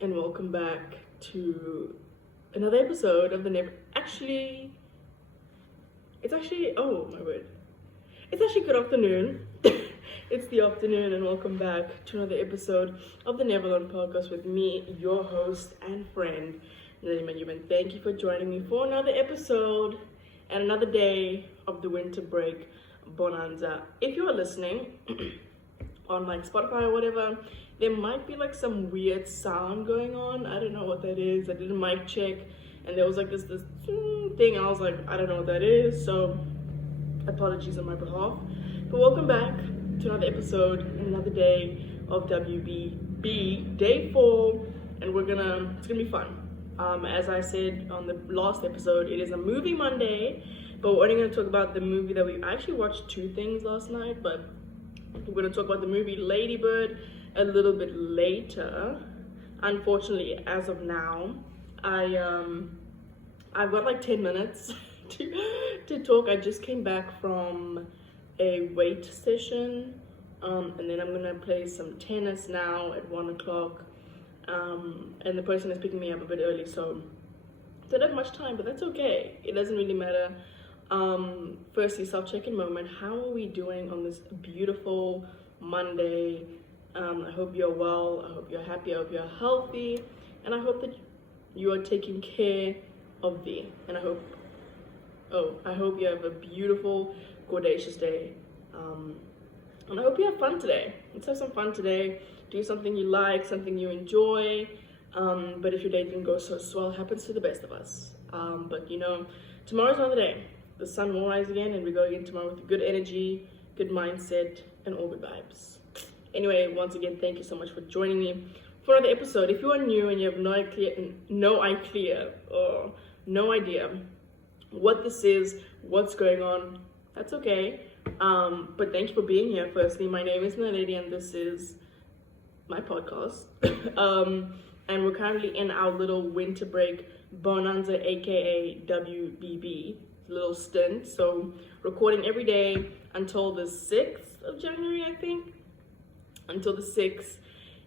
and welcome back to another episode of the oh my word. It's actually good afternoon. It's the afternoon, and welcome back to another episode of the Never Alone podcast with me, your host and friend, Nelly Manuman. Thank you for joining me for another episode and another day of the winter break bonanza. If you are listening on like Spotify or whatever, there might be like some weird sound going on. I don't know what that is. I did a mic check and there was like this thing. I was like, I don't know what that is. So apologies on my behalf. But welcome back to another episode, another day of WBB, day 4, and it's gonna be fun. As I said on the last episode, it is a movie Monday, but we're only gonna talk about the movie that I actually watched 2 things last night, but we're gonna talk about the movie Lady Bird a little bit later. Unfortunately, as of now, I've got like 10 minutes to talk. I just came back from a weight session, and then I'm gonna play some tennis now at 1 o'clock, and the person is picking me up a bit early, so I don't have much time, but that's okay. It doesn't really matter. Firstly, self-check-in moment. How are we doing on this beautiful Monday? I hope you're well, I hope you're happy, I hope you're healthy, and I hope that you are taking care of thee. And I hope you have a beautiful, gorgeous day. And I hope you have fun today. Let's have some fun today. Do something you like, something you enjoy. But if your day didn't go so swell, it happens to the best of us. But you know, tomorrow's another day. The sun will rise again, and we go again tomorrow with good energy, good mindset, and all good vibes. Anyway, once again, thank you so much for joining me for another episode. If you are new and you have no idea what this is, what's going on, that's okay. But thank you for being here. Firstly, my name is Naledi, and this is my podcast. And we're currently in our little winter break bonanza, aka WBB, little stint. So recording every day until the 6th of January, I think. Until the 6th,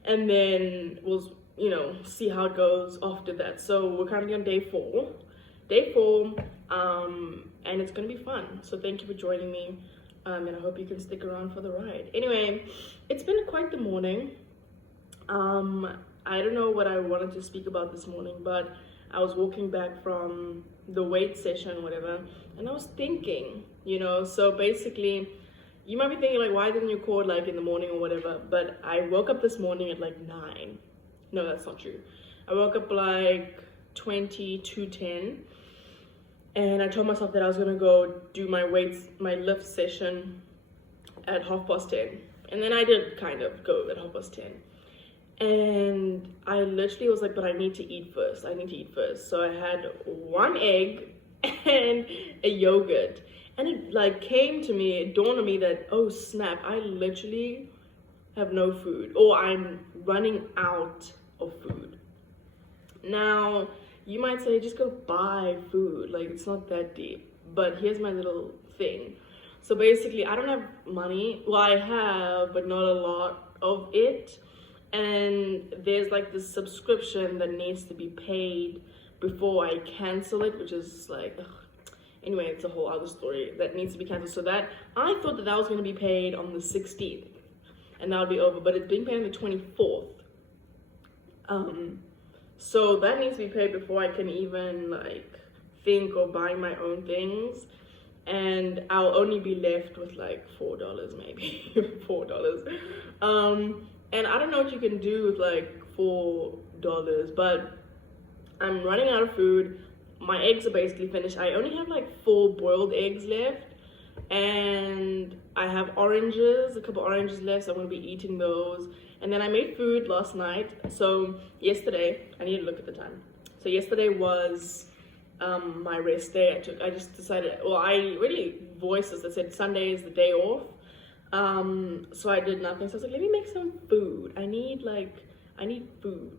and then we'll see how it goes after that. So we're currently on day 4, and it's gonna be fun. So thank you for joining me, and I hope you can stick around for the ride. Anyway, it's been quite the morning. I don't know what I wanted to speak about this morning, but I was walking back from the weight session, whatever, and I was thinking, so basically, you might be thinking like, why didn't you record like in the morning or whatever? But I woke up this morning at like 9. No, that's not true. I woke up like 10, and I told myself that I was gonna go do my lift session at 10:30, and then I did kind of go at 10:30, and I literally was like, but I need to eat first. So I had 1 egg and a yogurt. And it dawned on me that, oh snap, I literally have no food, or I'm running out of food. Now, you might say, just go buy food, like it's not that deep. But here's my little thing. So basically, I don't have money. Well, I have, but not a lot of it. And there's like this subscription that needs to be paid before I cancel it, which is like, ugh. Anyway, it's a whole other story that needs to be canceled. So that, I thought that was going to be paid on the 16th, and that would be over, but it's being paid on the 24th. So that needs to be paid before I can even like think of buying my own things, and I'll only be left with like $4 maybe, $4. And I don't know what you can do with like $4, but I'm running out of food. My eggs are basically finished. I only have like 4 boiled eggs left, and I have a couple oranges left, so I'm gonna be eating those. And then I made food last night. So yesterday, I need to look at the time. So yesterday was my rest day. I just decided, well, I really voiced this. I said Sunday is the day off. So I did nothing. So I was like, let me make some food. I need food.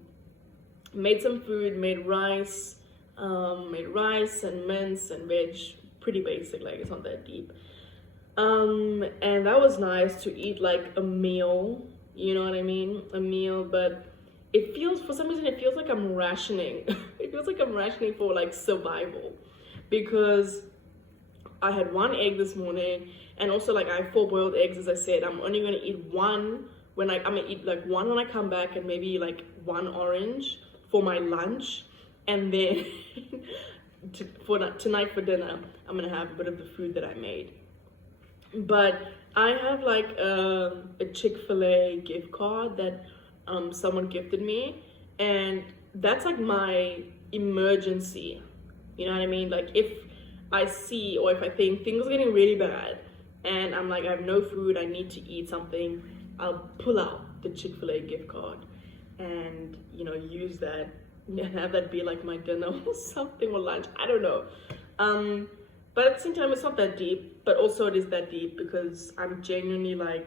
Made some food, made rice and mince and veg, pretty basic, like it's not that deep. And that was nice to eat like a meal, you know what I mean? A meal, but it feels, for some reason, it feels like I'm rationing. It feels like I'm rationing for like survival, because I had 1 egg this morning, and also like I have 4 boiled eggs. As I said, I'm only gonna eat one when I'm gonna eat like one when I come back, and maybe like 1 orange for my lunch, and then tonight for dinner, I'm gonna have a bit of the food that I made. But I have like a Chick-fil-A gift card that someone gifted me, and that's like my emergency. You know what I mean? Like if I see, or if I think things are getting really bad and I'm like, I have no food, I need to eat something, I'll pull out the Chick-fil-A gift card and, you know, use that and have that be like my dinner or something, or lunch. I don't know. But at the same time, it's not that deep, but also it is that deep because I'm genuinely like,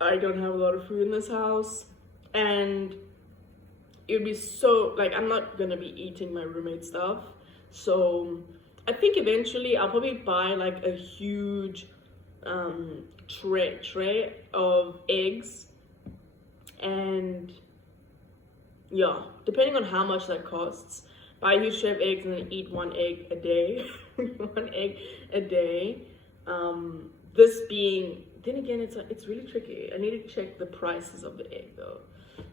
I don't have a lot of food in this house, and it would be so, like, I'm not gonna be eating my roommate's stuff. So I think eventually I'll probably buy like a huge tray of eggs, and yeah, depending on how much that costs, buy a huge tray of eggs and then eat 1 egg a day. 1 egg a day. This being, then again, it's really tricky. I need to check the prices of the egg though.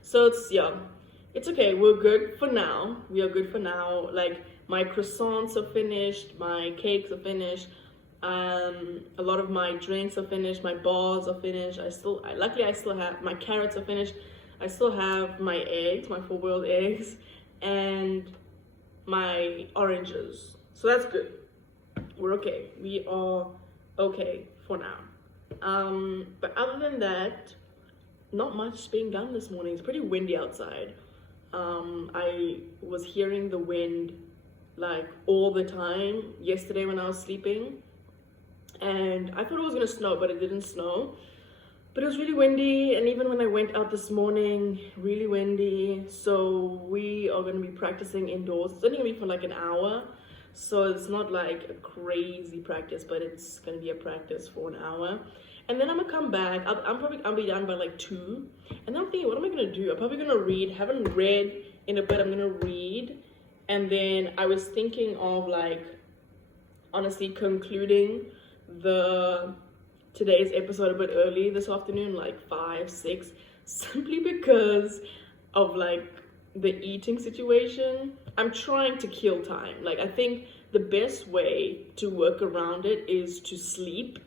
So it's okay. We're good for now. We are good for now. Like my croissants are finished, my cakes are finished. A lot of my drinks are finished, my bars are finished. Luckily I still have my carrots are finished. I still have my eggs, my 4 boiled eggs, and my oranges. So that's good. We're okay. We are okay for now. But other than that, not much being done this morning. It's pretty windy outside. I was hearing the wind like all the time yesterday when I was sleeping, and I thought it was gonna snow, but it didn't snow. But it was really windy, and even when I went out this morning, really windy. So we are gonna be practicing indoors. It's only gonna be for like an hour, so it's not like a crazy practice, but it's gonna be a practice for an hour. And then I'm gonna come back. I'll be done by like 2. And then I'm thinking, what am I gonna do? I'm probably gonna read. Haven't read in a bit. I'm gonna read. And then I was thinking of like, honestly, concluding today's episode a bit early this afternoon, like 5, 6, simply because of like the eating situation. I'm trying to kill time. Like I think the best way to work around it is to sleep.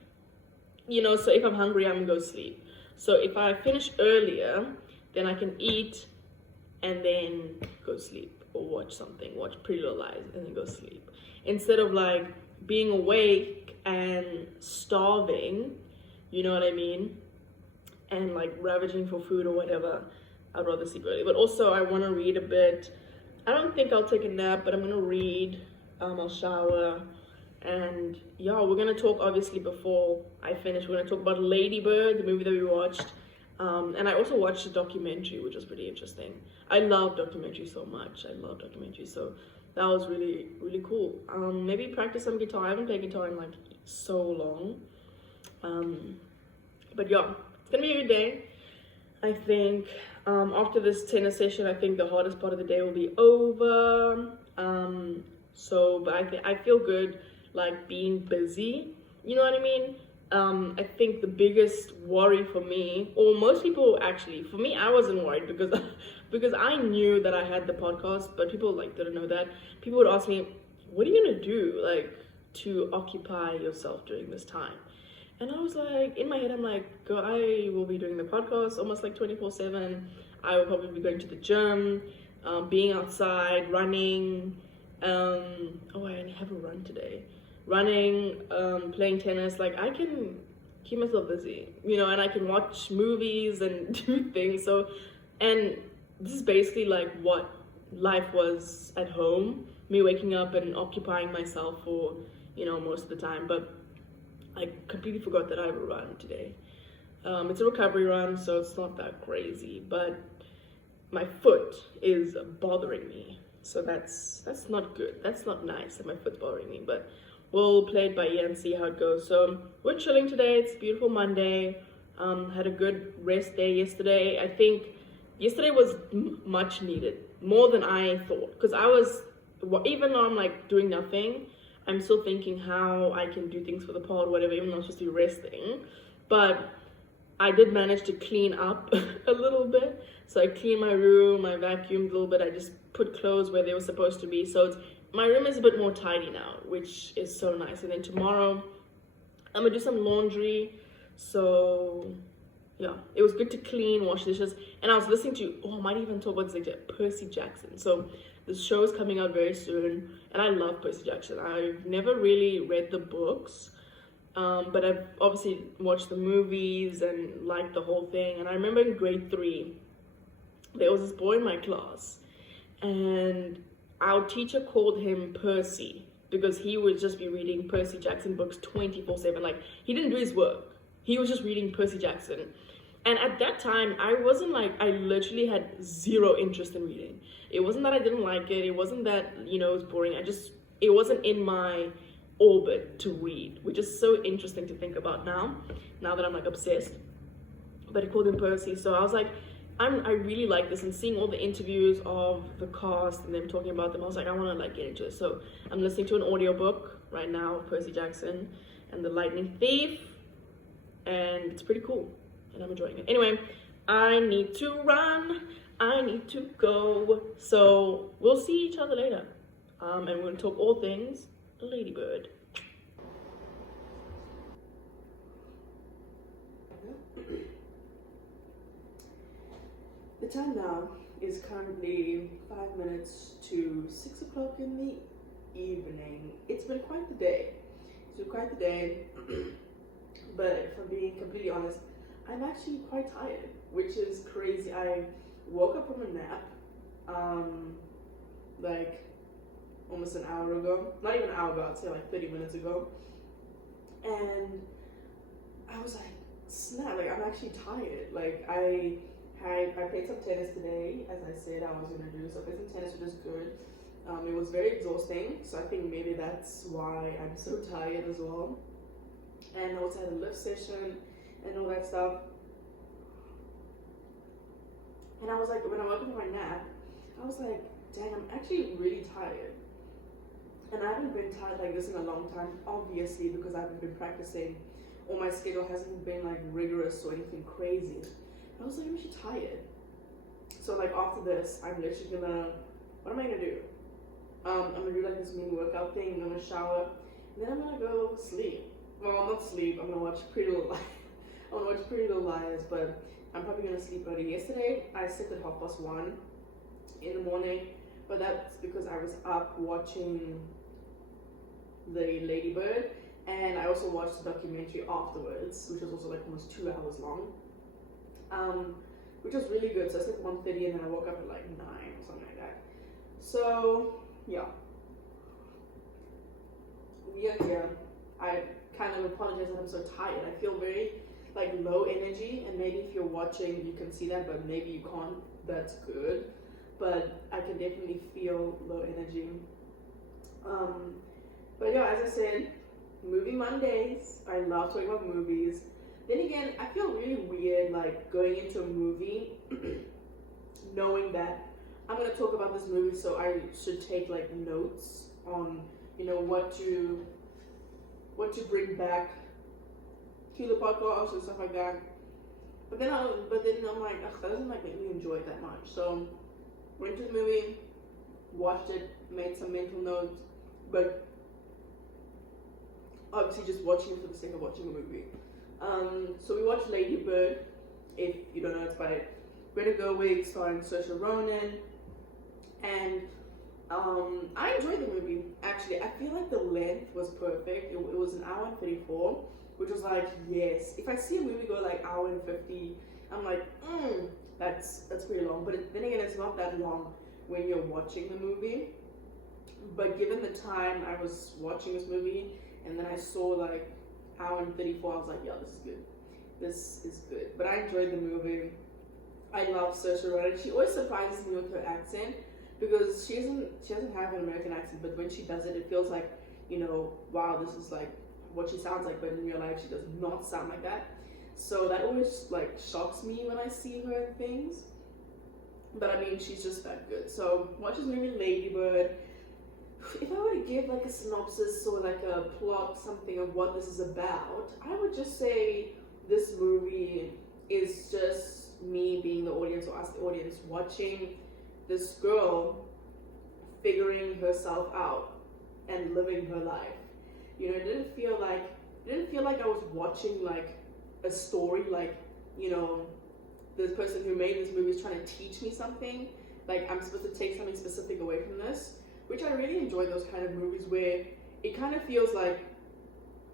You know, so if I'm hungry, I'm gonna go sleep. So if I finish earlier, then I can eat and then go sleep, or watch Pretty Little Lies, and then go sleep. Instead of like being awake and starving, you know what I mean? And like ravaging for food or whatever, I'd rather sleep early. But also I wanna read a bit. I don't think I'll take a nap, but I'm gonna read, I'll shower. And yeah, we're gonna talk, obviously, before I finish, we're gonna talk about Lady Bird, the movie that we watched. And I also watched a documentary, which was pretty interesting. I love documentaries so much. I love documentaries, so that was really, really cool. Maybe practice some guitar. I haven't played guitar in like so long. But yeah, it's gonna be a good day. I think after this tennis session, I think the hardest part of the day will be over. But I feel good, like being busy, you know what I mean? I think the biggest worry for me, or most people actually, for me, I wasn't worried because I knew that I had the podcast, but people like didn't know that. People would ask me, what are you gonna do like to occupy yourself during this time? And I was like, in my head, I'm like, I will be doing the podcast almost like 24/7. I will probably be going to the gym, being outside, running. I have a run today. Running, playing tennis. Like I can keep myself busy, you know, and I can watch movies and do things. So, and this is basically like what life was at home. Me waking up and occupying myself for, you know, most of the time. But I completely forgot that I have a run today. It's a recovery run, so it's not that crazy, but my foot is bothering me. So that's not good. That's not nice that my foot's bothering me, but we'll play it by ear and see how it goes. So we're chilling today. It's a beautiful Monday. Had a good rest day yesterday. I think yesterday was much needed, more than I thought, because I was, even though I'm like doing nothing, I'm still thinking how I can do things for the pod, whatever, even though I'm supposed to be resting. But I did manage to clean up a little bit. So I cleaned my room, I vacuumed a little bit, I just put clothes where they were supposed to be. So my room is a bit more tidy now, which is so nice. And then tomorrow I'm gonna do some laundry. So yeah, it was good to clean, wash dishes. And I was listening to, I might even talk about this later, Percy Jackson. So the show is coming out very soon, and I love Percy Jackson. I've never really read the books, but I've obviously watched the movies and liked the whole thing. And I remember in grade 3, there was this boy in my class, and our teacher called him Percy because he would just be reading Percy Jackson books 24/7. Like, he didn't do his work. He was just reading Percy Jackson. And at that time, I literally had zero interest in reading. It wasn't that I didn't like it. It wasn't that, it was boring. It wasn't in my orbit to read, which is so interesting to think about now that I'm like obsessed. But he called him Percy. So I was like, I really like this, and seeing all the interviews of the cast and them talking about them, I was like, I want to like get into it. So I'm listening to an audiobook right now of Percy Jackson and the Lightning Thief, and it's pretty cool, and I'm enjoying it. Anyway, I need to run. I need to go. So we'll see each other later. And we're going to talk all things Ladybird. The time now is currently 5 minutes to 6 o'clock in the evening. It's been quite the day. But if I'm being completely honest, I'm actually quite tired, which is crazy. I woke up from a nap, like almost an hour ago. Not even an hour ago, I'd say like 30 minutes ago. And I was like, snap, like I'm actually tired. Like I played some tennis today, as I said I was gonna do. So I played some tennis, which is good. It was very exhausting, so I think maybe that's why I'm so tired as well. And I also had a lift session and all that stuff. And I was like, when I woke up from my nap, I was like, dang, I'm actually really tired. And I haven't been tired like this in a long time, obviously, because I haven't been practicing, or my schedule hasn't been like rigorous or anything crazy. I was like, I'm actually tired. So like after this, I'm literally gonna, what am I gonna do? I'm gonna do like this mini workout thing. I'm gonna shower, and then I'm gonna go sleep. Well, not sleep. I'm gonna watch Pretty Little Liars. I'm gonna watch Pretty Little Liars, but I'm probably gonna sleep early. Yesterday, I slept at 1:30 in the morning, but that's because I was up watching the Ladybird, and I also watched the documentary afterwards, which was also like almost 2 hours long, which was really good. So I slept at 1:30, and then I woke up at like 9 or something like that. So yeah, we are here. I kind of apologize that I'm so tired. I feel very like low energy, and maybe if you're watching you can see that, but maybe you can't. That's good, but I can definitely feel low energy. But yeah, as I said, movie Mondays. I love talking about movies. Then again, I feel really weird like going into a movie knowing that I'm gonna talk about this movie, so I should take like notes on what to bring back to the podcast and stuff like that. But then I'm like, ugh, that doesn't like make me enjoy it that much. So went to the movie, watched it, made some mental notes, but obviously just watching it for the sake of watching a movie. So we watched Lady Bird. If you don't know, it's by Greta Gerwig, starring Saoirse Ronan, and I enjoyed the movie. Actually, I feel like the length was perfect. It was an hour and 34, which was like, yes. If I see a movie go like hour and 50, I'm like, that's pretty long. But then again, it's not that long when you're watching the movie. But given the time I was watching this movie, and then I saw like hour and 34, I was like, yeah, this is good. This is good. But I enjoyed the movie. I love Saoirse Ronan. She always surprises me with her accent, because she doesn't have an American accent, but when she does it, it feels like, wow, this is like what she sounds like, but in real life she does not sound like that. So that always like shocks me when I see her in things. but I mean, she's just that good. So watch this movie, Lady Bird. If I were to give like a synopsis or like a plot, something of what this is about, I would just say this movie is just me being the audience, or us the audience, watching this girl figuring herself out and living her life. You know, it didn't feel like I was watching like a story, like, you know, the person who made this movie is trying to teach me something, like I'm supposed to take something specific away from this, which I really enjoy those kind of movies where it kind of feels like,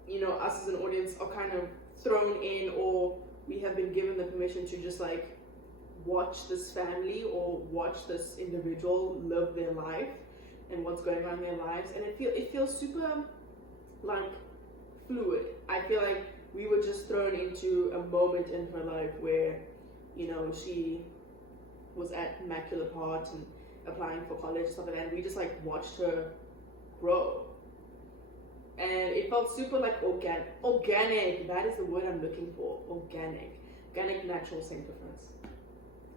you know, us as an audience are kind of thrown in, or we have been given the permission to just like watch this family or watch this individual live their life and what's going on in their lives, and it feels super like fluid. I feel like we were just thrown into a moment in her life where, you know, she was at Immaculate Heart and applying for college, stuff like that, and we just like watched her grow. And it felt super like organic, that is the word I'm looking for, organic, natural, same difference.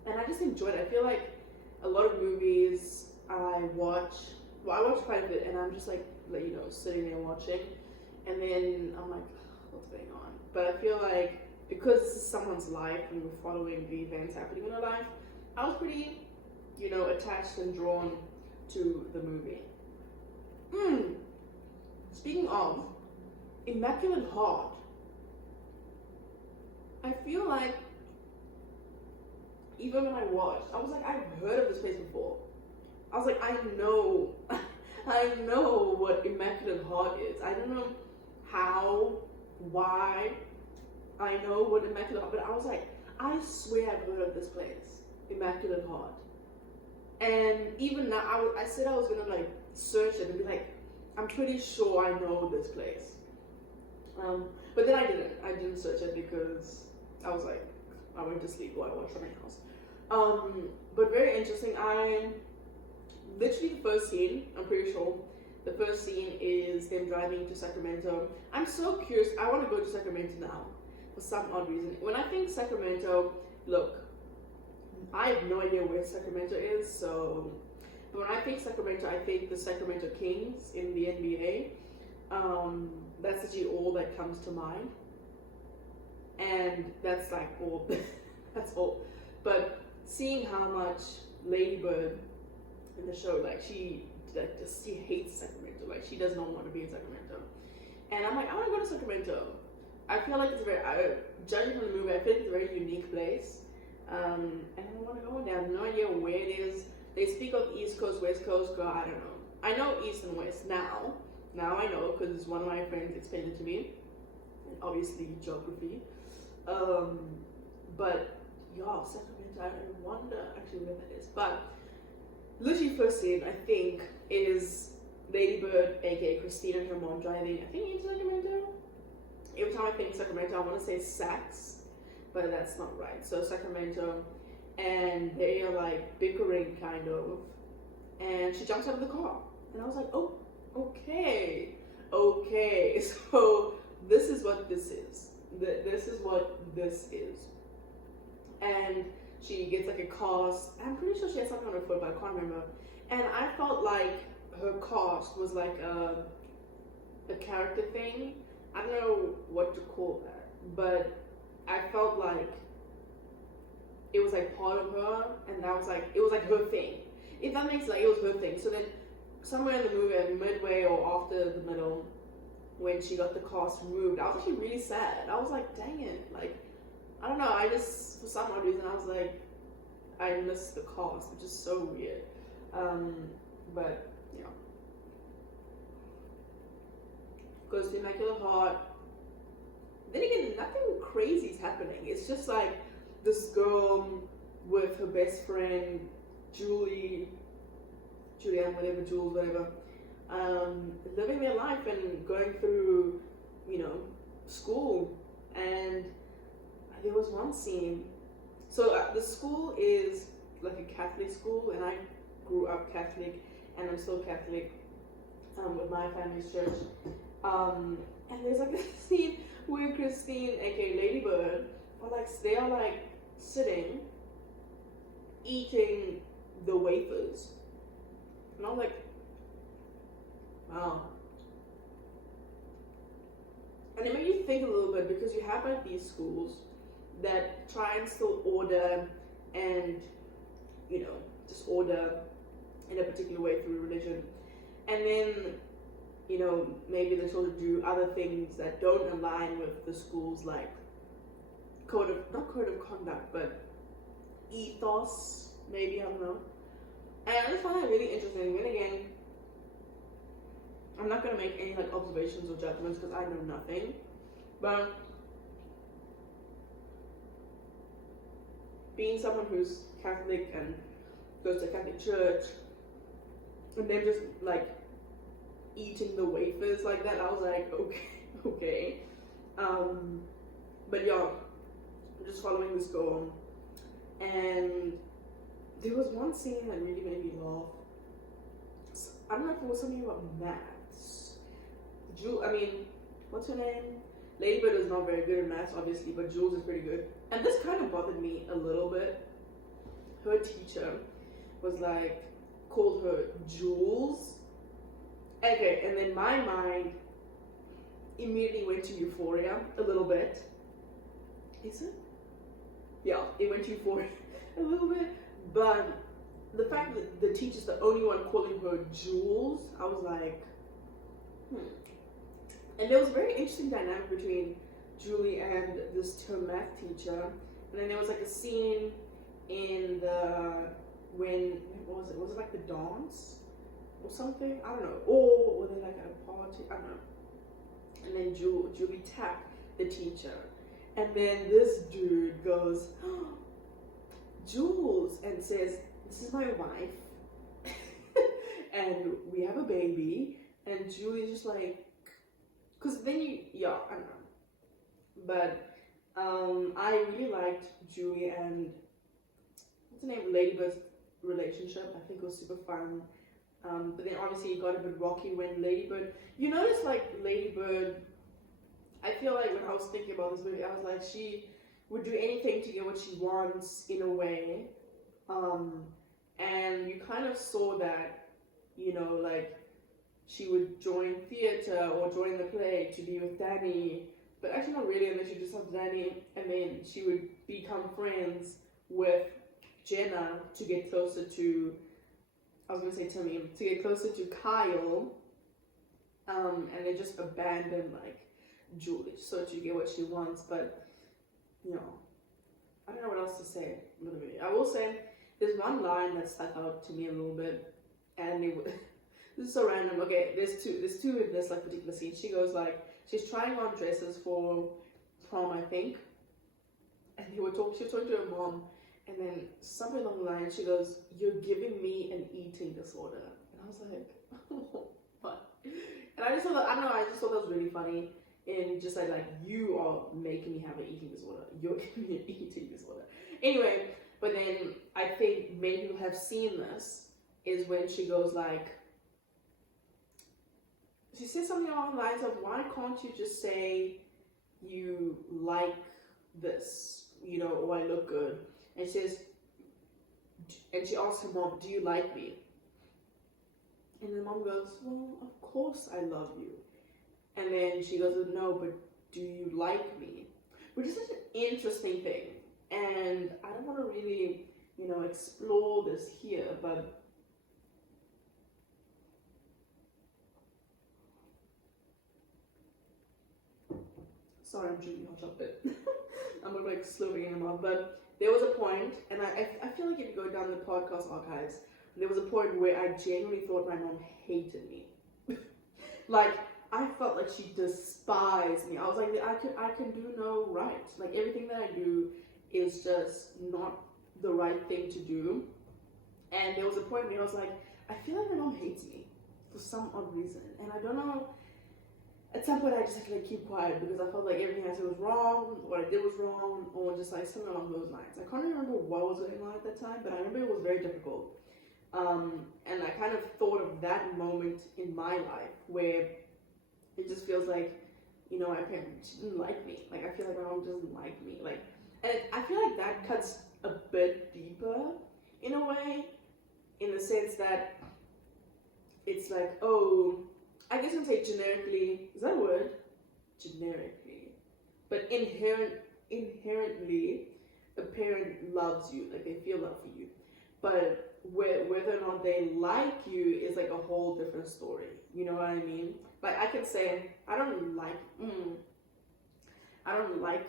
And I just enjoyed it. I feel like a lot of movies I watch quite a bit, and I'm just like, you know, sitting there watching, and then I'm like, what's going on? But I feel like because this is someone's life and we're following the events happening in her life, I was pretty, you know, attached and drawn to the movie. Speaking of Immaculate Heart, I feel like even when I watched, I was like, I've heard of this place before. I was like, I know what Immaculate Heart is. I don't know how, why I know what Immaculate Heart, but I was like, I swear I've heard of this place, Immaculate Heart. And even now, I said I was gonna like search it and be like, I'm pretty sure I know this place. But then I didn't search it because I was like, I went to sleep while I watched something else. But very interesting. Literally the first scene, I'm pretty sure, the first scene is them driving to Sacramento. I'm so curious, I want to go to Sacramento now, for some odd reason. When I think Sacramento, look, I have no idea where Sacramento is, so when I think Sacramento, I think the Sacramento Kings in the NBA. That's actually all that comes to mind. And that's like all, that's all. But seeing how much Lady Bird in the show, like she hates Sacramento, like she does not want to be in Sacramento. And I'm like, I want to go to Sacramento. I feel like it's a very, judging from the movie, I feel like it's a very unique place. And I want to go in there. I have no idea where it is. They speak of East Coast, West Coast, girl, I don't know. I know East and West now. Now I know because one of my friends explained it to me. And obviously geography. But yeah, Sacramento, I wonder actually where that is. But literally first scene, I think, is Lady Bird, aka Christine, and her mom driving, I think, into Sacramento. Every time I think Sacramento, I want to say Sacs, but that's not right. So Sacramento, and they are like bickering kind of, and she jumps out of the car, and I was like, oh, okay, so this is what this is. This is what this is. And she gets like a cast. I'm pretty sure she had something on her foot, but I can't remember. And I felt like her cast was like a character thing. I don't know what to call that, but I felt like it was like part of her, and that was like, it was like her thing. If that makes sense, like it was her thing. So then somewhere in the movie, midway or after the middle, when she got the cast removed, I was actually really sad. I was like, dang it, like, I don't know, I just, for some odd reason, I was like, I missed the cast, which is so weird. But, yeah. Goes to Immaculate Heart. Then again, nothing crazy is happening. It's just like this girl with her best friend, Julianne, whatever, Jules, whatever, living their life and going through, you know, school. And there was one scene. So the school is like a Catholic school, and I grew up Catholic, and I'm still Catholic with my family's church. And there's like a scene where Christine, aka Lady Bird, they are like sitting, eating the wafers. And I was like, wow. And it made you think a little bit, because you have like these schools that try and still order and, you know, just order in a particular way through religion. And then, you know, maybe the children do other things that don't align with the school's like not code of conduct, but ethos, maybe, I don't know. And I just find that really interesting. And again, I'm not going to make any like observations or judgments because I know nothing. But being someone who's Catholic and goes to Catholic church, and then just like eating the wafers like that, I was like, okay. But yeah, just following this girl, and there was one scene that really made me laugh. I don't know if it was something about maths. What's her name? Ladybird is not very good at maths, obviously, but Jules is pretty good. And this kind of bothered me a little bit. Her teacher was like, called her Jules. Okay, and then my mind immediately went to Euphoria a little bit. Is it? Yeah, it went to Euphoria a little bit. But the fact that the teacher's the only one calling her Jules, I was like, And there was a very interesting dynamic between Julie and this her math teacher. And then there was like a scene in what was it like the dance or something? I don't know. Or were they like at a party? I don't know. And then Julie tapped the teacher. And then this dude goes, oh, Jules, and says, this is my wife. And we have a baby. And Julie's just like, because then I don't know. But I really liked Julie and, what's her name, Ladybird's relationship. I think it was super fun. But then obviously it got a bit rocky when Ladybird, you notice like Ladybird, I feel like when I was thinking about this movie, I was like, she would do anything to get what she wants in a way. And you kind of saw that, you know, like she would join theater or join the play to be with Danny, but actually not really, and then she just have Danny, and then she would become friends with Jenna to get closer to, I was going to say Timmy, to get closer to Kyle, and then just abandon like Julie so to get what she wants. But you know, I don't know what else to say about the movie. I will say there's one line that stuck out to me a little bit, and this is so random. Okay, there's two in this like particular scene. She goes like, she's trying on dresses for prom, I think, and she was talking to her mom, and then somewhere along the line she goes, "You're giving me an eating disorder," and I was like, oh, what? And I just thought that was really funny. And just like, you are making me have an eating disorder. You're giving me an eating disorder. Anyway, but then I think many people have seen this, is when she goes like, she says something along the lines of, why can't you just say you like this, you know, or I look good? And she says, and she asks her mom, do you like me? And the mom goes, well, of course I love you. And then she goes, no, but do you like me? Which is such an interesting thing. And I don't want to really, you know, explore this here, but sorry, I'm drinking hot chocolate. I'm like slurping in my mouth. But there was a point, and I feel like if you go down the podcast archives, there was a point where I genuinely thought my mom hated me. Like, I felt like she despised me. I was like, I can do no right. Like, everything that I do is just not the right thing to do. And there was a point where I was like, I feel like my mom hates me for some odd reason. And I don't know, at some point I just had to like keep quiet because I felt like everything I said was wrong, what I did was wrong, or just like something along those lines. I can't remember what was going on at that time, but I remember it was very difficult. And I kind of thought of that moment in my life where it just feels like, you know, she didn't like me. Like, I feel like my mom doesn't like me. Like, and I feel like that cuts a bit deeper in a way, in the sense that it's like, oh, I guess I'd say generically, is that a word? Generically. But inherently, a parent loves you, like they feel love for you. But whether or not they like you is like a whole different story. You know what I mean? Like I can say, I don't like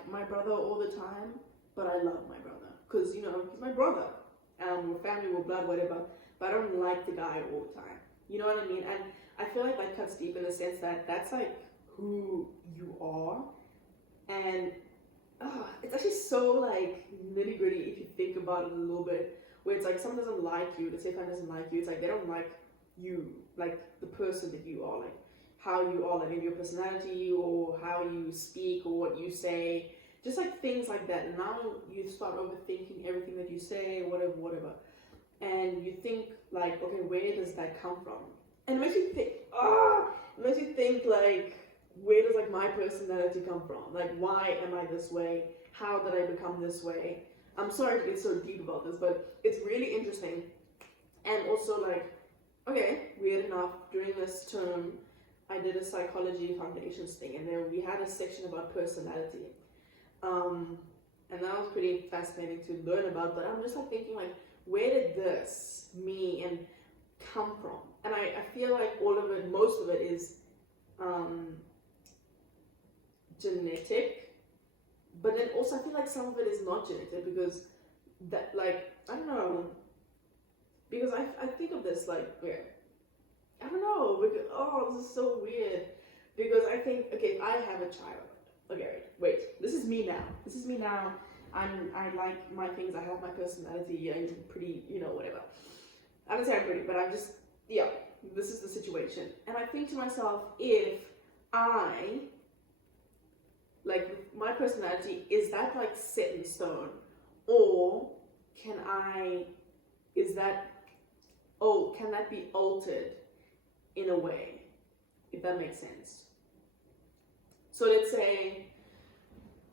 my brother all the time, but I love my brother. Because, you know, he's my brother. We're family, we're blood, whatever. But I don't like the guy all the time. You know what I mean? And I feel like that cuts deep in the sense that that's like who you are. And it's actually so like nitty gritty if you think about it a little bit. Where it's like someone doesn't like you, let's say if someone doesn't like you, it's like they don't like you, like the person that you are, like how you are, like maybe your personality or how you speak or what you say, just like things like that. And now you start overthinking everything that you say, whatever. And you think like, okay, where does that come from? And it makes you think like, where does like my personality come from? Like, why am I this way? How did I become this way? I'm sorry to get so deep about this, but it's really interesting. And also like, okay, weird enough, during this term, I did a psychology foundations thing, and then we had a section about personality. And that was pretty fascinating to learn about, but I'm just like thinking like, where did this, me, and come from? And I feel like all of it, most of it is genetic. But then also I feel like some of it is not genetic because that, like, I don't know, because I think of this like, I don't know, because, this is so weird, because I think, okay, I have a child, okay, wait, this is me now, I like my things, I have my personality, I'm pretty, you know, whatever, I don't say I'm pretty, but I'm just, yeah, this is the situation, and I think to myself, if I, like my personality, is that like set in stone, or can that be altered in a way, if that makes sense? So let's say,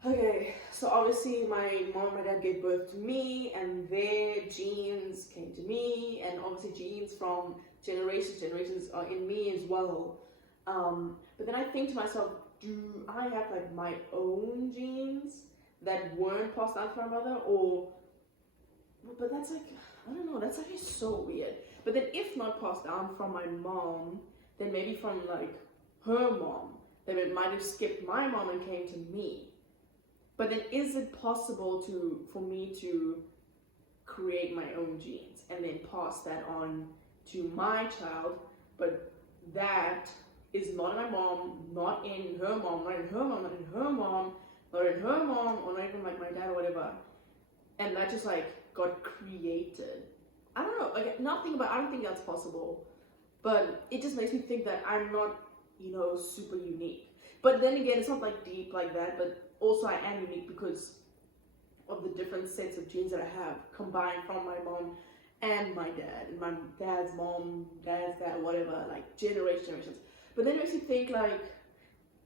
okay, so obviously my mom and my dad gave birth to me, and their genes came to me, and obviously genes from generations are in me as well. But then I think to myself, do I have like my own genes that weren't passed down from my mother, or? But that's like, I don't know, that's actually so weird. But then if not passed down from my mom, then maybe from like her mom, then it might have skipped my mom and came to me. But then is it possible for me to create my own genes and then pass that on to my child, but that is not in my mom, not in her mom, not in her mom, not in her mom, not in her mom, or not even like my dad or whatever. And that just like got created. I don't know, like I don't think that's possible. But it just makes me think that I'm not, you know, super unique. But then again, it's not like deep like that, but also I am unique because of the different sets of genes that I have combined from my mom and my dad, and my dad's mom, dad's dad, whatever, like generations. But then it makes you think like,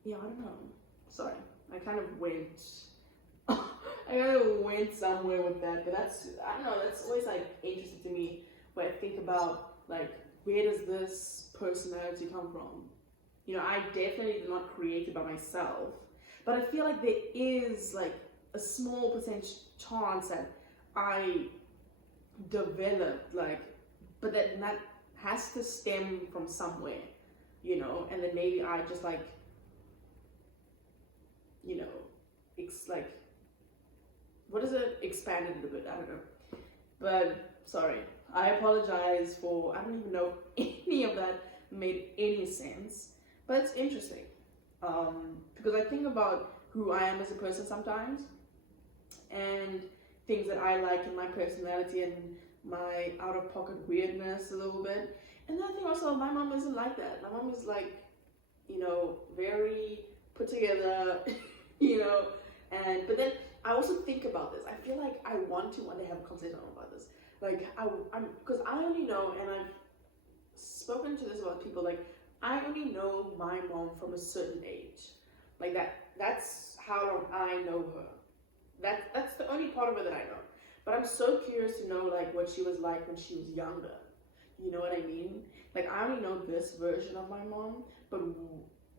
yeah, I don't know. Sorry, I kind of went somewhere with that, but I don't know, that's always like interesting to me, where I think about like, where does this personality come from? You know, I definitely did not create it by myself, but I feel like there is like a small percentage chance that I developed, like, but that has to stem from somewhere, you know, and then maybe I just like, you know, it's like, what is it, expanded a bit, I don't know. But sorry, I apologize for, I don't even know if any of that made any sense, but it's interesting, because I think about who I am as a person sometimes, and things that I like in my personality and my out-of-pocket weirdness a little bit. And then I think also, my mom isn't like that. My mom is like, you know, very put together, you know, but then I also think about this. I feel like I want to one day have a conversation about this. Like, because I only know, and I've spoken to this about people, like, I only know my mom from a certain age. Like, that's how long I know her. That's the only part of her that I know. But I'm so curious to know like what she was like when she was younger. You know what I mean? Like I only know this version of my mom, but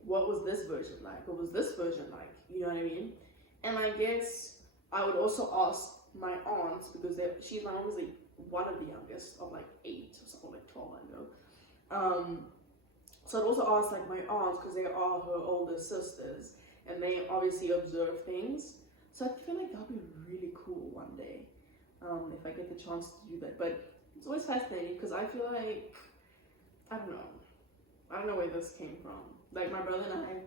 what was this version like? What was this version like? You know what I mean? And I guess I would also ask my aunts because my mom is like one of the youngest of like 8 or something, like 12, I know. So I'd also ask like my aunts because they are her older sisters and they obviously observe things. So I feel like that'll be really cool one day if I get the chance to do that. But it's always fascinating because I feel like I don't know where this came from. Like my brother and I,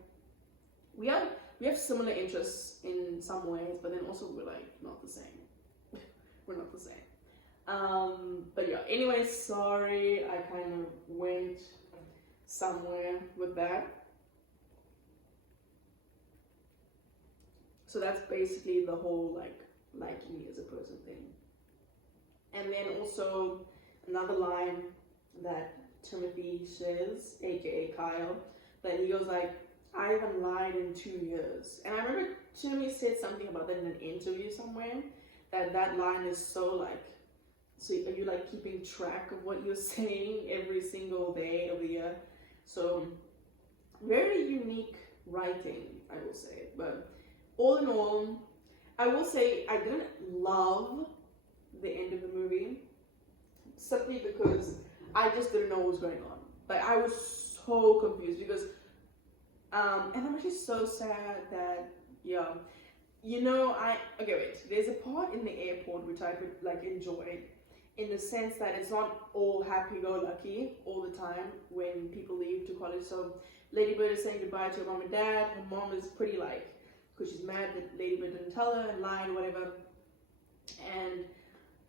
we have similar interests in some ways, but then also we're like not the same. We're not the same. But yeah. Anyway, sorry I kind of went somewhere with that. So that's basically the whole like liking me as a person thing. And then also another line that Timothy says, aka Kyle, that he goes like, I haven't lied in 2 years. And I remember Timothy said something about that in an interview somewhere, that line is so like, so are you like keeping track of what you're saying every single day of the year? So very unique writing, I will say. But all in all, I will say I didn't love the end of the movie simply because I just didn't know what was going on. Like I was so confused because and I'm actually so sad that okay, wait, there's a part in the airport which I could like enjoy in the sense that it's not all happy-go-lucky all the time when people leave to college. So Lady Bird is saying goodbye to her mom and dad. Her mom is pretty like, because she's mad that Lady Bird didn't tell her and lied or whatever. And,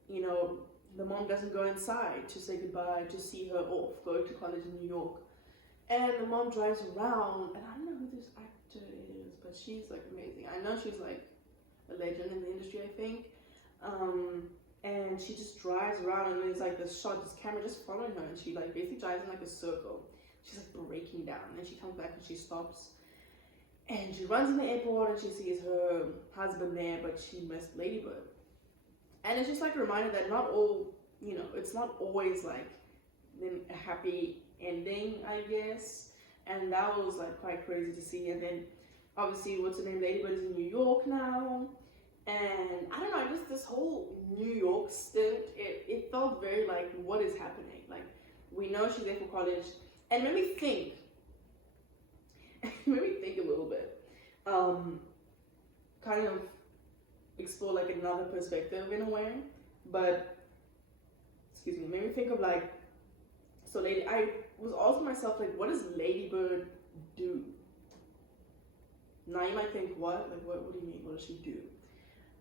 you know, the mom doesn't go inside to say goodbye, to see her off, go to college in New York. And the mom drives around, and I don't know who this actor is, but she's like amazing. I know she's like a legend in the industry, I think. And she just drives around, and there's like this shot, this camera just following her, and she like basically drives in like a circle. She's like breaking down, and then she comes back and she stops, and she runs in the airport, and she sees her husband there, but she missed Ladybird. And it's just like a reminder that not all, you know, it's not always like a happy ending, I guess. And that was like quite crazy to see. And then obviously, what's her name, Ladybird is in New York now. And I don't know, just this whole New York stint, it felt very like, what is happening? Like, we know she's there for college. And it made me think, a little bit. Kind of explore like another perspective in a way. But, made me think of like, so I was asking myself, like, what does Ladybird do? Now you might think, what? Like, what do you mean? What does she do?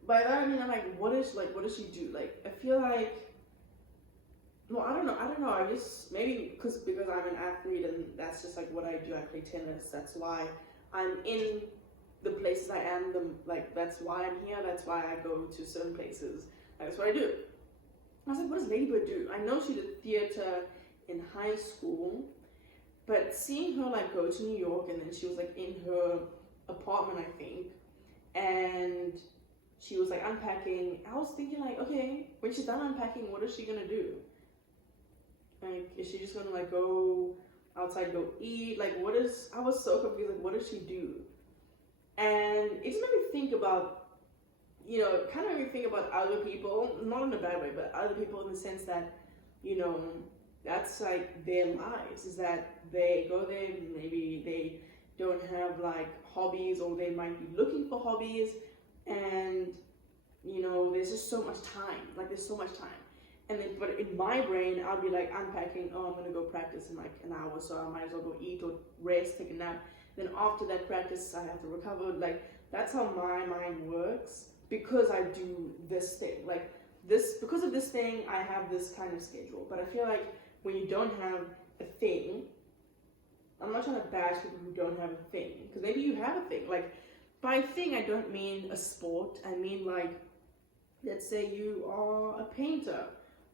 By that I mean, I'm like, what does she do? Like, I feel like, well, I don't know. I just, maybe because I'm an athlete and that's just like what I do. I play tennis. That's why I'm in the places I am. That's why I'm here. That's why I go to certain places. That's what I do. I was like, what does Ladybird do? I know she did theater in high school, but seeing her like go to New York, and then she was like in her apartment, I think, and she was like unpacking. I was thinking like, okay, when she's done unpacking, what is she gonna do? Like, is she just gonna like go outside, go eat? Like, I was so confused, like, what does she do? And it just made me think about, you know, kind of made me think about other people, not in a bad way, but other people in the sense that, you know, that's like their lives, is that they go there, maybe they don't have like hobbies, or they might be looking for hobbies, and you know, there's just so much time, like there's so much time. And then, but in my brain, I'll be like unpacking, oh, I'm gonna go practice in like an hour, so I might as well go eat or rest, take a nap. Then after that practice, I have to recover. Like, that's how my mind works, because I do this thing. Like this, because of this thing, I have this kind of schedule. But I feel like when you don't have a thing, I'm not trying to bash people who don't have a thing, because maybe you have a thing. Like, by thing, I don't mean a sport. I mean, like, let's say you are a painter,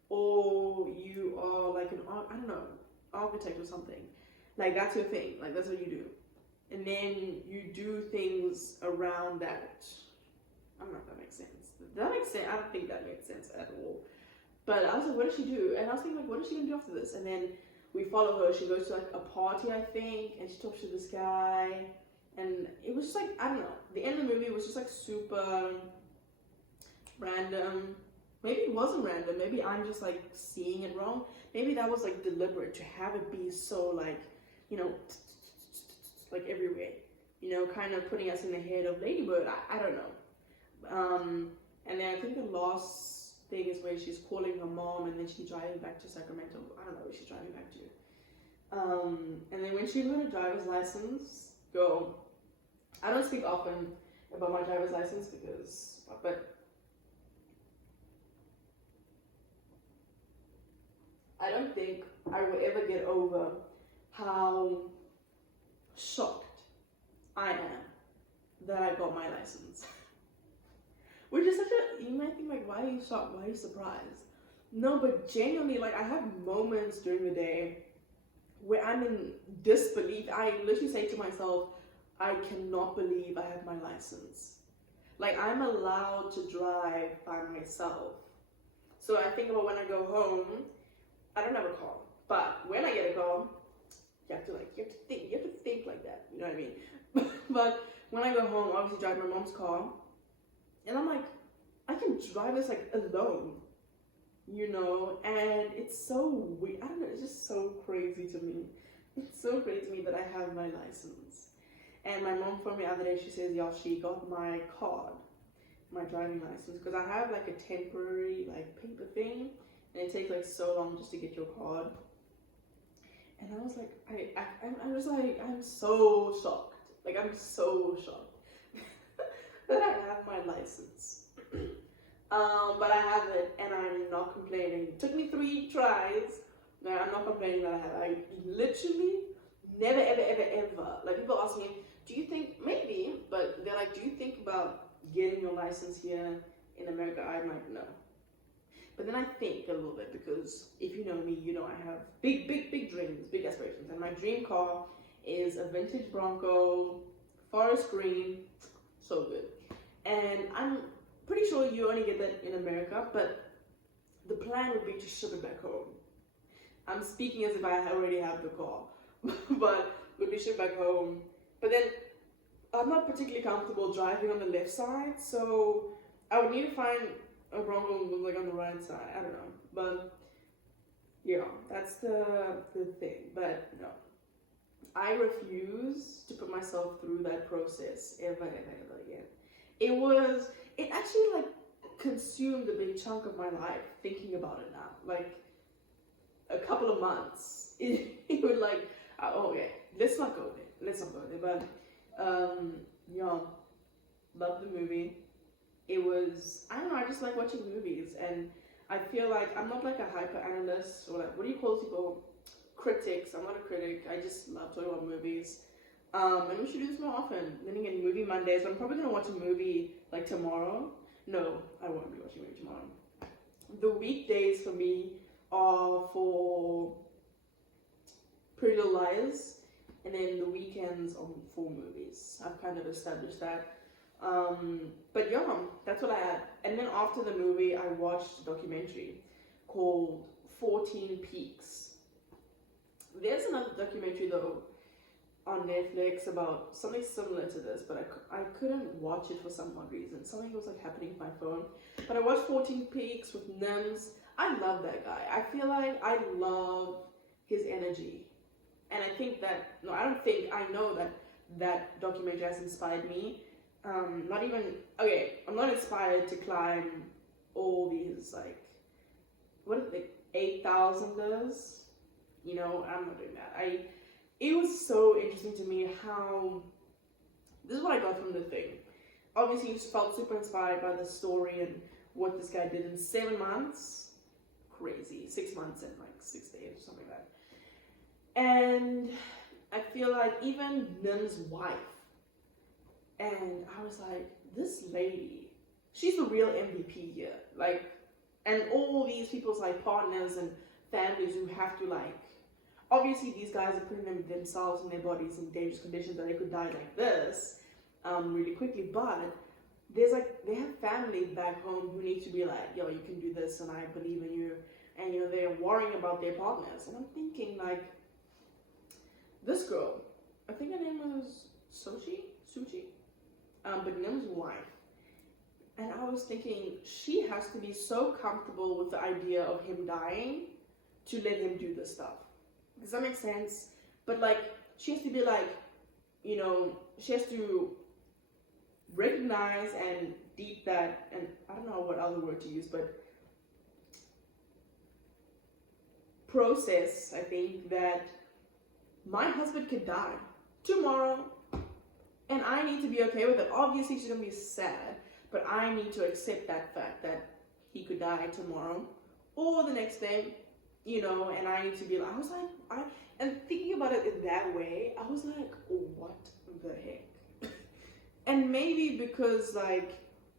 or you are like an, I don't know, architect or something. Like, that's your thing. Like, that's what you do. And then you do things around that. I don't know if that makes sense. That makes sense. I don't think that makes sense at all. But I was like, what does she do? And I was thinking, like, what is she gonna do after this? And then we follow her. She goes to like a party, I think, and she talks to this guy. And it was just like, I don't know. The end of the movie was just like super random. Maybe it wasn't random. Maybe I'm just like seeing it wrong. Maybe that was like deliberate to have it be so like, you know, like everywhere. You know, kind of putting us in the head of Ladybird. I don't know. And then I think the last thing is where she's calling her mom and then she's driving back to Sacramento. I don't know where she's driving back to. And then when she got her driver's license, girl, I don't speak often about my driver's license but I don't think I will ever get over how shocked I am that I got my license. Which is such a, you might think like, why are you shocked? Why are you surprised? No, but genuinely, like I have moments during the day where I'm in disbelief. I literally say to myself, I cannot believe I have my license. Like I'm allowed to drive by myself. So I think about when I go home, I don't have a car, but when I get a car, you have to think like that. You know what I mean? But when I go home, obviously drive my mom's car. And I'm like, I can drive this like alone, you know, and it's so weird. I don't know, it's just so crazy to me. It's so crazy to me that I have my license. And my mom phoned me the other day, she says, yeah, she got my card, my driving license, because I have like a temporary like paper thing, and it takes like so long just to get your card. And I was like, I'm so shocked. Like I'm so shocked that I have my license. But I have it and I'm not complaining. It took me 3 tries. No, I'm not complaining that I have it. I literally never, ever. Like people ask me, do you think, maybe, but they're like, do you think about getting your license here in America? I'm like, no. But then I think a little bit because if you know me, you know I have big dreams, big aspirations. And my dream car is a vintage Bronco, forest green, so good. And I'm pretty sure you only get that in America, but the plan would be to ship it back home. I'm speaking as if I already have the car, but would be shipped back home. But then I'm not particularly comfortable driving on the left side, so I would need to find a Bronco like on the right side. I don't know, but yeah, that's the thing. But no, I refuse to put myself through that process ever again. It actually like consumed a big chunk of my life thinking about it now. Like a couple of months, it would like, oh, okay, let's not go there. But yeah, love the movie. It was, I don't know, I just like watching movies, and I feel like I'm not like a hyper analyst or like, what do you call people? Critics. I'm not a critic. I just love talking about movies. And we should do this more often. Then again, movie Mondays. I'm probably gonna watch a movie like tomorrow. No, I won't be watching a movie tomorrow. The weekdays for me are for Pretty Little Liars, and then the weekends are for movies. I've kind of established that. But yeah, that's what I had. And then after the movie, I watched a documentary called 14 Peaks. There's another documentary though on Netflix about something similar to this, but I couldn't watch it for some odd reason. Something was like happening with my phone. But I watched 14 Peaks with Nims. I love that guy. I feel like I love his energy. And I think that, no, I don't think, I know that that documentary has inspired me. Not even, okay, I'm not inspired to climb all these, like, what are they, 8,000ers? You know, I'm not doing that. It was so interesting to me how, this is what I got from the thing. Obviously, you felt super inspired by the story and what this guy did in 7 months. Crazy. 6 months and like 6 days or something like that. And I feel like even Nim's wife, and I was like, this lady, she's the real MVP here. Like, and all these people's like partners and families who have to like, obviously these guys are putting themselves and their bodies in dangerous conditions that they could die like this really quickly, but there's like, they have family back home who need to be like, yo, you can do this and I believe in you. And, you know, they're worrying about their partners. And I'm thinking, like, this girl, I think her name was Suchi, but Nim's wife. And I was thinking, she has to be so comfortable with the idea of him dying to let him do this stuff. Does that make sense? But like, she has to be like, you know, she has to recognize and deep that, and I don't know what other word to use, but process, I think, that my husband could die tomorrow and I need to be okay with it. Obviously she's gonna be sad, but I need to accept that fact that he could die tomorrow or the next day, you know, and I need to be like, and thinking about it in that way, I was like, what the heck? And maybe because like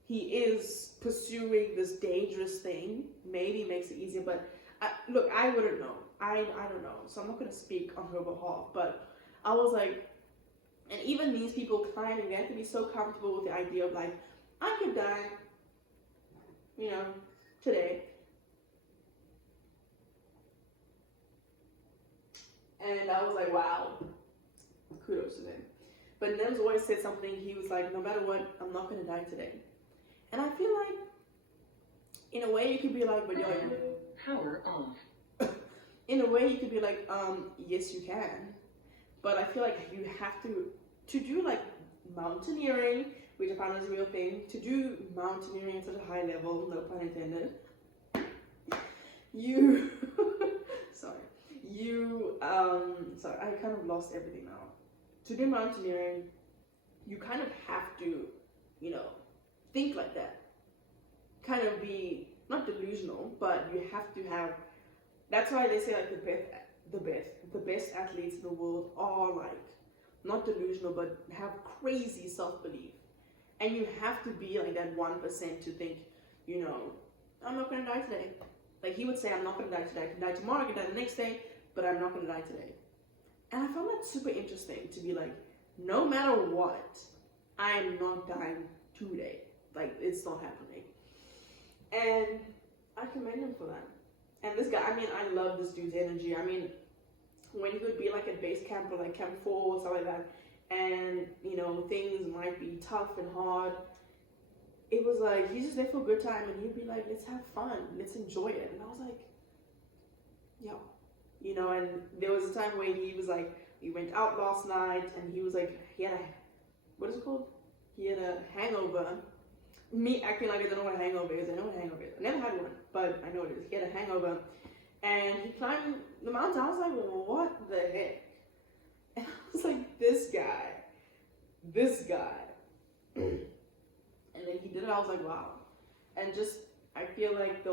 he is pursuing this dangerous thing, maybe it makes it easier, but look, I wouldn't know. I don't know, so I'm not going to speak on her behalf, but I was like, and even these people climbing, they have to be so comfortable with the idea of like, I could die, you know, today. And I was like, wow, kudos to them. But Nem's always said something, he was like, no matter what, I'm not going to die today. And I feel like, in a way you could be like, but yo, power off. In a way you could be like, yes you can. But I feel like you have to do like mountaineering, which I found is a real thing, to do mountaineering at such a high level, no pun intended, you, sorry, I kind of lost everything now. To do mountaineering, you kind of have to, you know, think like that. Kind of be, not delusional, but you have to have, that's why they say like the best athletes in the world are like, not delusional, but have crazy self-belief. And you have to be like that 1% to think, you know, I'm not going to die today. Like he would say, I'm not going to die today. I can die tomorrow, I can die the next day, but I'm not going to die today. And I found that super interesting to be like, no matter what, I am not dying today. Like, it's not happening. And I commend him for that. And this guy, I mean, I love this dude's energy. I mean, when he would be like at base camp or like camp 4 or stuff like that, and, you know, things might be tough and hard, it was like, he's just there for a good time, and he'd be like, let's have fun, let's enjoy it. And I was like, yeah. You know, and there was a time where he was like, we went out last night, and he was like, he had a, what is it called? He had a hangover. Me acting like I don't know what a hangover is. I know what a hangover is. I never had one, but I know what it is. He had a hangover, and he climbed the mountain. I was like, what the heck? And I was like, this guy. And then he did it. I was like, wow. And just, I feel like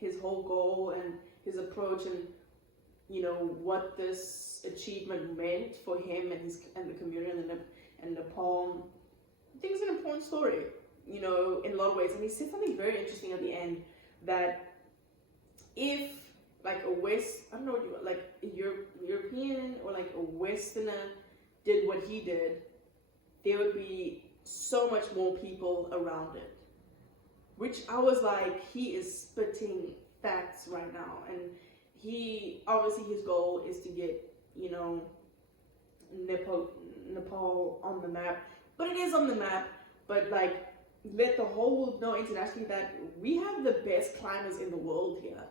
his whole goal and his approach, and you know what this achievement meant for him and the community and Nepal. I think it's an important story, you know, in a lot of ways. And he said something very interesting at the end, that if like I don't know what you like a European or like a Westerner did what he did, there would be so much more people around it. Which I was like, he is spitting facts right now. And he, obviously his goal is to get, you know, Nepal on the map. But it is on the map, but like, let the whole world know internationally that we have the best climbers in the world here.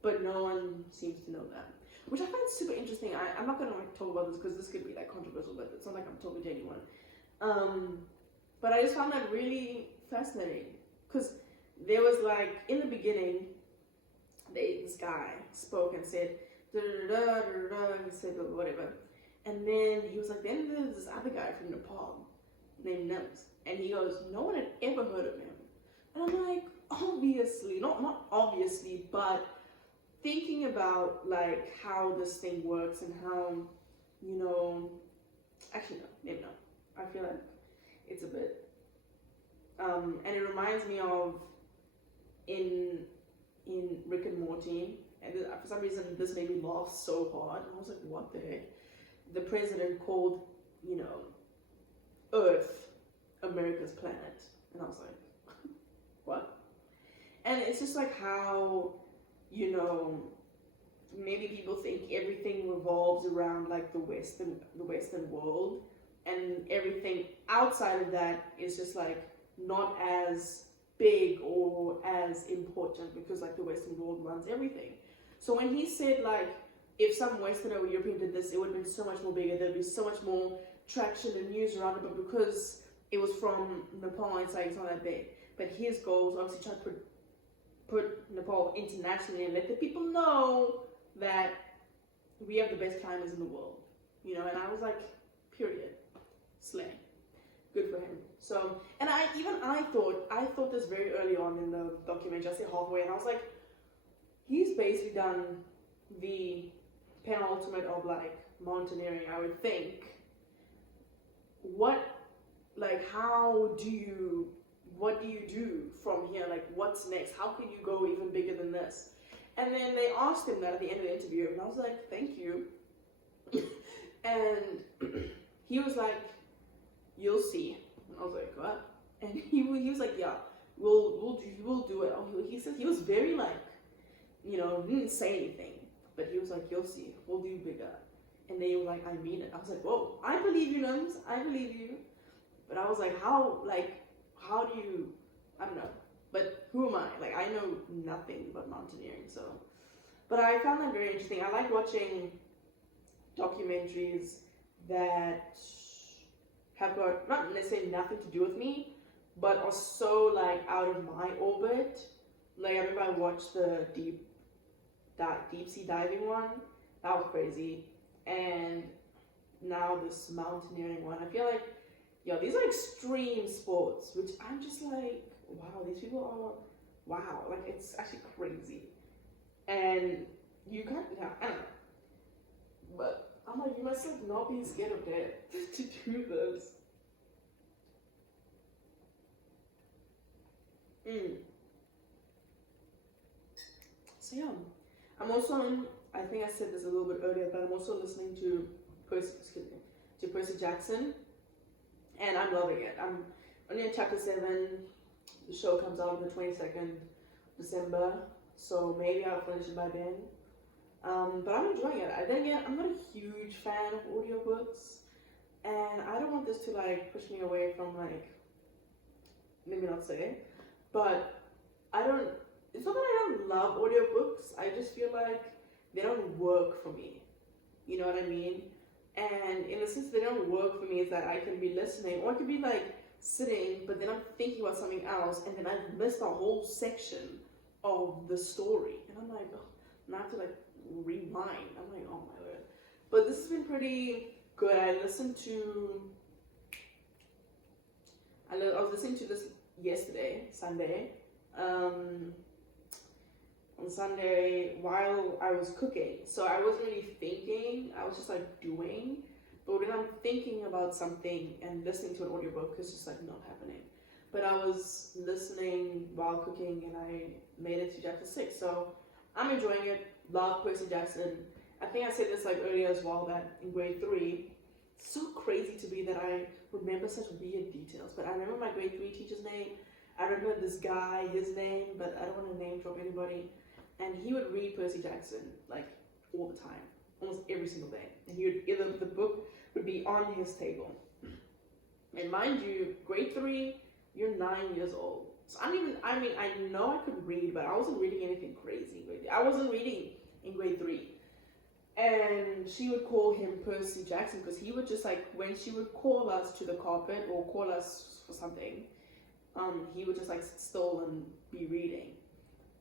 But no one seems to know that. Which I find super interesting. I'm not going to like, talk about this because this could be like controversial, but it's not like I'm talking to anyone. But I just found that really fascinating. Because there was like, in the beginning, this guy spoke and said, he said whatever. And then he was like, then there's this other guy from Nepal named Nims. And he goes, no one had ever heard of him. And I'm like, obviously, not obviously, but thinking about like how this thing works and how, you know, actually no, maybe not. I feel like it's a bit, and it reminds me of in Rick and Morty, and for some reason this made me laugh so hard. I was like, what the heck? The president called, you know, Earth America's planet. And I was like, what? And it's just like how, you know, maybe people think everything revolves around like the Western world, and everything outside of that is just like not as big or as important, because like the Western world runs everything. So when he said like, if some Western or European did this, it would have been so much more bigger, there'd be so much more traction and news around it, but because it was from Nepal, it's like it's not that big. But his goal was obviously trying to put Nepal internationally and let the people know that we have the best climbers in the world, you know. And I was like, period, slay, good for him. So, and I thought this very early on in the documentary, I say halfway, and I was like, he's basically done the penultimate of like mountaineering, I would think. What do you do from here? Like, what's next? How can you go even bigger than this? And then they asked him that at the end of the interview, and I was like, thank you. And he was like, you'll see. And I was like, what? And he was like, yeah, we'll do it. He said, he was very like, you know, didn't say anything, but he was like, you'll see, we'll do bigger. And they were like, I mean it. I was like, whoa, I believe you, Nums, I believe you. But I was like, how do you, I don't know. But who am I? Like, I know nothing about mountaineering, so. But I found that very interesting. I like watching documentaries that have got, not necessarily nothing to do with me, but are so, like, out of my orbit. Like, I remember I watched the deep sea diving one. That was crazy. And now this mountaineering one. I feel like, yo, these are extreme sports, which I'm just like, wow, these people are, wow, like, it's actually crazy. And you can't, yeah, I don't know. But I'm like, you must like not be scared of death to do this. So yeah, I'm also, I think I said this a little bit earlier, but I'm also listening to Percy Jackson, and I'm loving it. I'm only in chapter 7. The show comes out on the 22nd December, so maybe I'll finish it by then. But I'm enjoying it. Then again, I'm not a huge fan of audiobooks, and I don't want this to like push me away from like, maybe not say, but it's not that I don't love audiobooks, I just feel like they don't work for me. You know what I mean? And in the sense they don't work for me is that I can be listening, or I could be like sitting, but then I'm thinking about something else, and then I've missed a whole section of the story, and I'm like, oh, and I have to like rewind. I'm like, oh my word. But this has been pretty good. I was listening to this yesterday, Sunday. On Sunday while I was cooking. So I wasn't really thinking, I was just like doing. But when I'm thinking about something and listening to an audiobook, it's just like not happening. But I was listening while cooking and I made it to chapter 6. So I'm enjoying it. Love Percy Jackson. I think I said this like earlier as well, that in grade 3, it's so crazy to me that I remember such weird details. But I remember my grade 3 teacher's name. I remember this guy, his name, but I don't want to name drop anybody. And he would read Percy Jackson like all the time, almost every single day. And he would either the book would be on his table. And mind you, grade 3, you're 9 years old. So I know I could read, but I wasn't reading anything crazy. I wasn't reading in grade 3. And she would call him Percy Jackson because he would just like, when she would call us to the carpet or call us for something, he would just like sit still and be reading.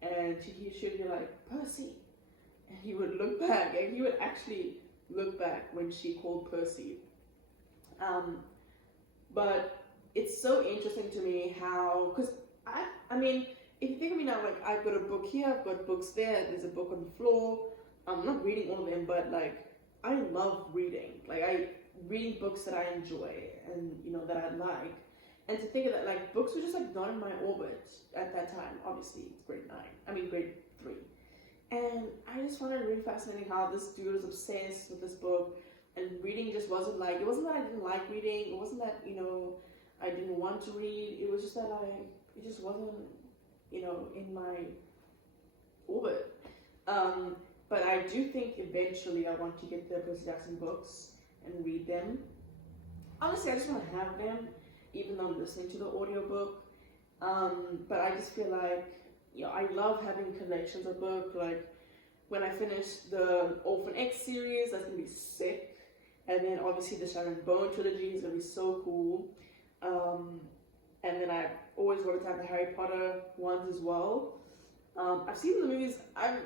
And she would be like, Percy. And he would look back, and he would actually look back when she called Percy. But it's so interesting to me how, because I mean, if you think of me now, like I've got a book here, I've got books there, there's a book on the floor. I'm not reading all of them, but like I love reading. Like reading books that I enjoy and you know that I like. And to think of that, like books were just like not in my orbit at that time. Obviously, it's grade 3. And I just found it really fascinating how this dude was obsessed with this book, and reading just wasn't like, it wasn't that I didn't like reading, it wasn't that, you know, I didn't want to read. It was just that it just wasn't, in my orbit. But I do think eventually I want to get the Percy Jackson books and read them. Honestly, I just want to have them, even though I'm listening to the audiobook. But I just feel like, I love having collections of books. Like, when I finish the Orphan X series, that's going to be sick. And then obviously the Sharon Bone trilogy is going to be so cool. And then I always wanted to have the Harry Potter ones as well. I've seen the movies, I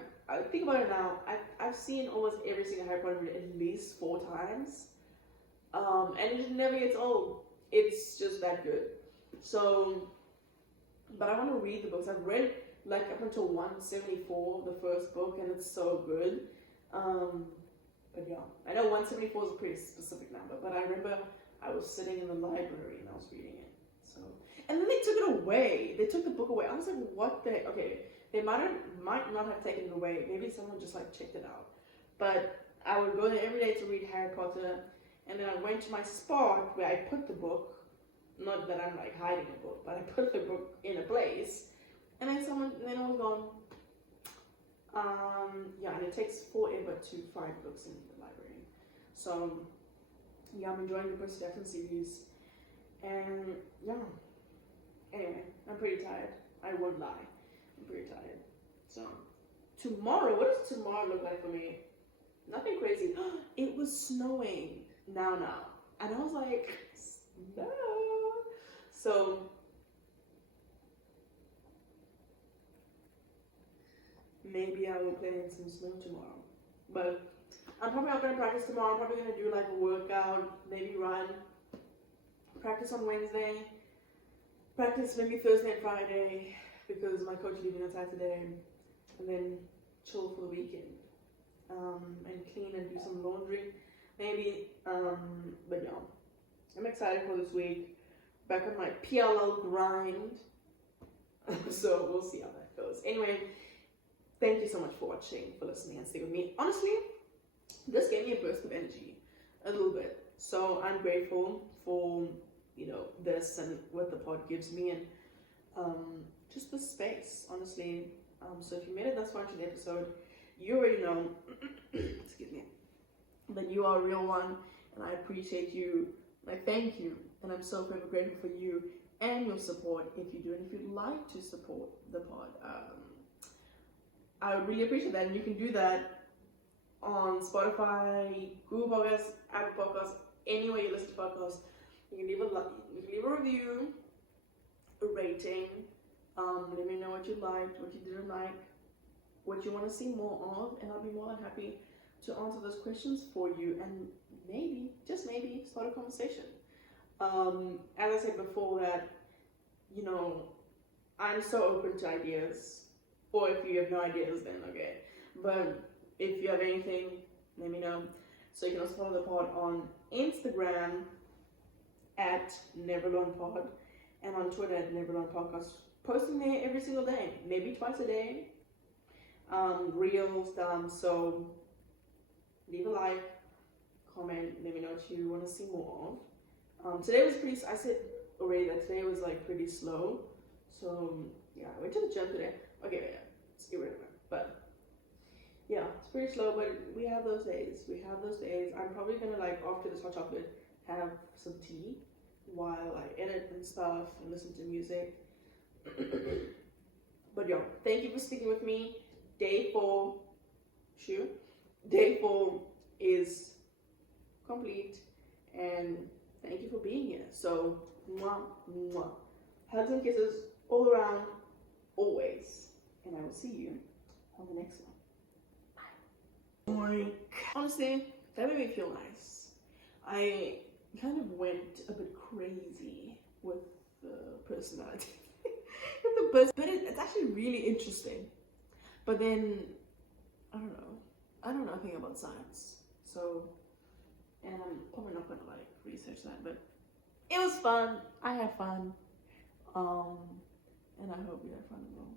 think about it now, I've seen almost every single Harry Potter movie at least 4 times. And it never gets old. It's just that good. So, but I want to read the books. I've read like up until 174, the first book, and it's so good. But yeah, I know 174 is a pretty specific number, but I remember I was sitting in the library and I was reading it. So, and then they took it away. They took the book away. I was like, what the? Okay, they might not have taken it away. Maybe someone just like checked it out. But I would go there every day to read Harry Potter, and then I went to my spot where I put the book. Not that I'm like hiding a book, but I put the book in a place, and then it was gone. Yeah, and it takes forever to find books in the library. So yeah, I'm enjoying the Percy Jackson series, and yeah. Anyway, I'm pretty tired. I won't lie, I'm pretty tired. So tomorrow, what does tomorrow look like for me? Nothing crazy. It was snowing now, and I was like, no. So maybe I will play in some snow tomorrow. But I'm probably not going to practice tomorrow. I'm probably going to do like a workout, maybe run. Practice on Wednesday. Practice maybe Thursday and Friday because my coach is leaving on Saturday. And then chill for the weekend. And clean and do some laundry. Maybe. But yeah. I'm excited for this week. Back on my PLL grind. So we'll see how that goes. Anyway. Thank you so much for watching, for listening, and sticking with me. Honestly, this gave me a burst of energy, a little bit. So I'm grateful for, this and what the pod gives me, and just the space, honestly. So if you made it thus far into the episode, you already know, excuse me, that you are a real one, and I appreciate you, and I thank you, and I'm so forever grateful for you and your support if you do, and if you'd like to support the pod, I would really appreciate that, and you can do that on Spotify, Google Podcasts, Apple Podcasts, anywhere you listen to podcasts. You can leave a review, a rating. Let me know what you liked, what you didn't like, what you want to see more of, and I'll be more than happy to answer those questions for you, and maybe, just maybe, start a conversation. As I said before, that I'm so open to ideas. Or if you have no ideas, then okay. But if you have anything, let me know. So you can also follow the pod on Instagram at NeverLearnPod and on Twitter at NeverLearnPodcast. Posting there every single day, maybe twice a day. Reels, so leave a like, comment, let me know what you want to see more of. Today was I said already that today was like pretty slow. So yeah, I went to the gym today. Okay, yeah, let's get rid of it. But yeah, it's pretty slow, but we have those days. I'm probably gonna, like, after this hot chocolate, have some tea while I edit and stuff and listen to music. But yeah, thank you for sticking with me. Day 4 is complete, and thank you for being here. So, mwah, mwah. Hugs and kisses all around, always. And I will see you on the next one. Bye. Honestly, that made me feel nice. I kind of went a bit crazy with the personality. But it's actually really interesting. But then, I don't know nothing about science. So, and I'm probably not gonna like research that, but it was fun. I had fun. And I hope you had fun as well.